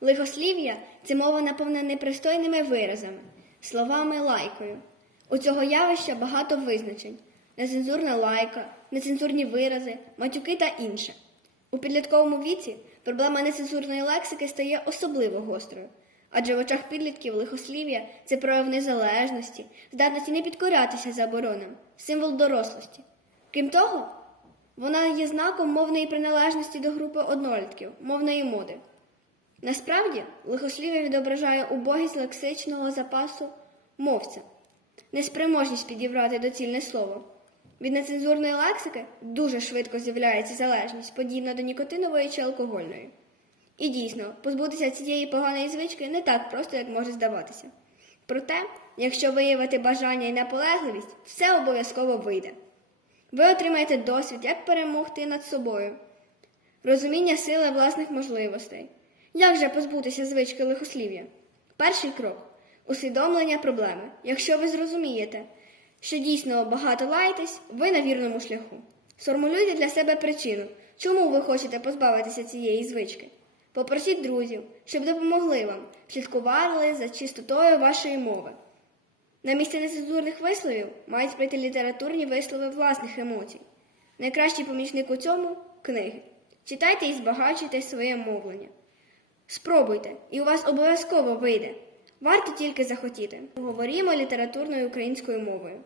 Лихослів'я це мова наповнена непристойними виразами, словами лайкою. У цього явища багато визначень: нецензурна лайка, нецензурні вирази, матюки та інше. У підлітковому віці проблема нецензурної лексики стає особливо гострою, адже в очах підлітків лихослів'я це прояв незалежності, здатності не підкорятися заборонам, символ дорослості. Крім того, вона є знаком мовної приналежності до групи однолітків, мовної моди. Насправді, лихослів'я відображає убогість лексичного запасу мовця, неспроможність підібрати доцільне слово. Від нецензурної лексики дуже швидко з'являється залежність, подібна до нікотинової чи алкогольної. І дійсно, позбутися цієї поганої звички не так просто, як може здаватися. Проте, якщо виявити бажання і наполегливість, все обов'язково вийде. Ви отримаєте досвід, як перемогти над собою, розуміння сили власних можливостей. Як же позбутися звички лихослів'я? Перший крок усвідомлення проблеми. Якщо ви зрозумієте, що дійсно багато лаєтесь, ви на вірному шляху. Сформулюйте для себе причину, чому ви хочете позбавитися цієї звички. Попросіть друзів, щоб допомогли вам, слідкували за чистотою вашої мови. На місце нецензурних висловів мають прийти літературні вислови власних емоцій. Найкращий помічник у цьому книги. Читайте і збагачуйте своє мовлення. Спробуйте, і у вас обов'язково вийде. Варто тільки захотіти. Говоримо літературною українською мовою.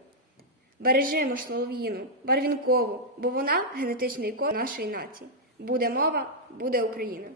Бережемо Солов'їну, Барвінкову, бо вона генетичний код нашої нації. Буде мова, буде Україна.